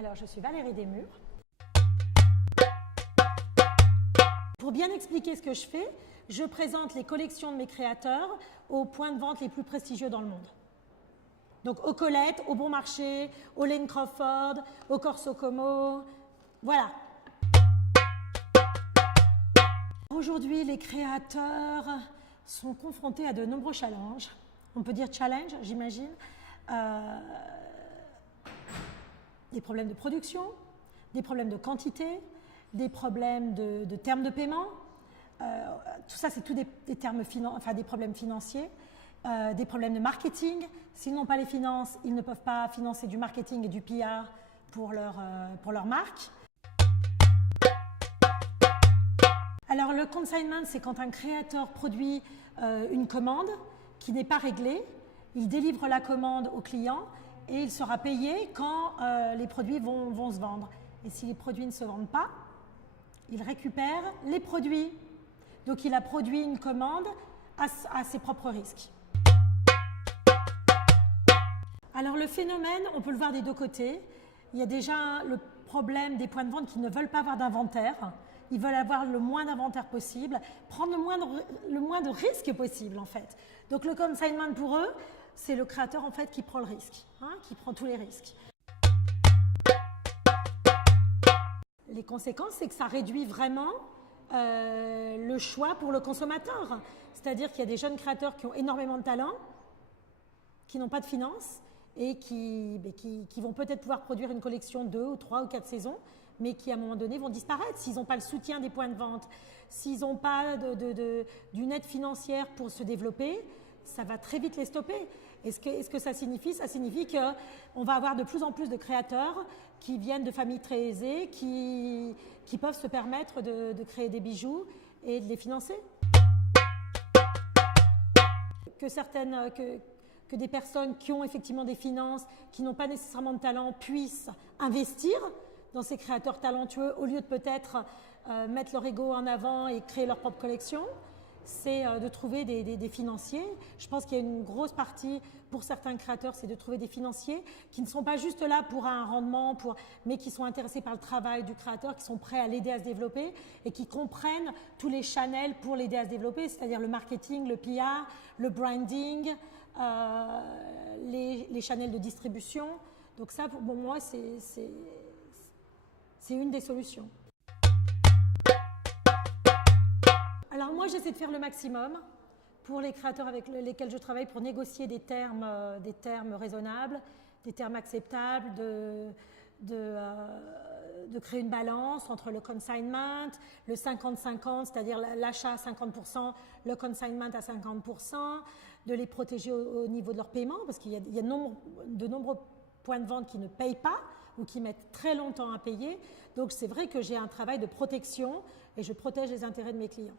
Alors, je suis Valérie Desmurs. Pour bien expliquer ce que je fais, je présente les collections de mes créateurs aux points de vente les plus prestigieux dans le monde. Donc au Colette, au Bon Marché, au Lane Crawford, au Corso Como, voilà. Aujourd'hui, les créateurs sont confrontés à de nombreux challenges. On peut dire challenge, j'imagine. Des problèmes de production, des problèmes de quantité, des problèmes de termes de paiement. Tout ça, c'est tous des problèmes financiers, des problèmes de marketing. S'ils n'ont pas les finances, ils ne peuvent pas financer du marketing et du PR pour leur marque. Alors, le consignment, c'est quand un créateur produit une commande qui n'est pas réglée. Il délivre la commande au client et il sera payé quand les produits vont se vendre. Et si les produits ne se vendent pas, il récupère les produits. Donc, il a produit une commande à ses propres risques. Alors, le phénomène, on peut le voir des deux côtés. Il y a déjà le problème des points de vente qui ne veulent pas avoir d'inventaire. Ils veulent avoir le moins d'inventaire possible, prendre le moins de risques possible, en fait. Donc, le consignment, pour eux, c'est le créateur, en fait, qui prend le risque, qui prend tous les risques. Les conséquences, c'est que ça réduit vraiment le choix pour le consommateur. C'est-à-dire qu'il y a des jeunes créateurs qui ont énormément de talent, qui n'ont pas de finances et qui vont peut-être pouvoir produire une collection 2 ou 3 ou 4 saisons, mais qui à un moment donné vont disparaître s'ils n'ont pas le soutien des points de vente, s'ils n'ont pas d'une aide financière pour se développer, ça va très vite les stopper. Et ce que ça signifie? Ça signifie qu'on va avoir de plus en plus de créateurs qui viennent de familles très aisées, qui peuvent se permettre de créer des bijoux et de les financer. Que des personnes qui ont effectivement des finances, qui n'ont pas nécessairement de talent, puissent investir dans ces créateurs talentueux au lieu de peut-être mettre leur ego en avant et créer leur propre collection. C'est de trouver des financiers. Je pense qu'il y a une grosse partie pour certains créateurs, c'est de trouver des financiers qui ne sont pas juste là pour un rendement, mais qui sont intéressés par le travail du créateur, qui sont prêts à l'aider à se développer et qui comprennent tous les channels pour l'aider à se développer, c'est-à-dire le marketing, le PR, le branding, les channels de distribution. Donc ça, pour moi, c'est une des solutions. Alors moi, j'essaie de faire le maximum pour les créateurs avec lesquels je travaille pour négocier des termes raisonnables, des termes acceptables, de créer une balance entre le consignment, le 50-50, c'est-à-dire l'achat à 50%, le consignment à 50%, de les protéger au niveau de leur paiement, parce qu'il y a de nombreux points de vente qui ne payent pas ou qui mettent très longtemps à payer. Donc c'est vrai que j'ai un travail de protection et je protège les intérêts de mes clients.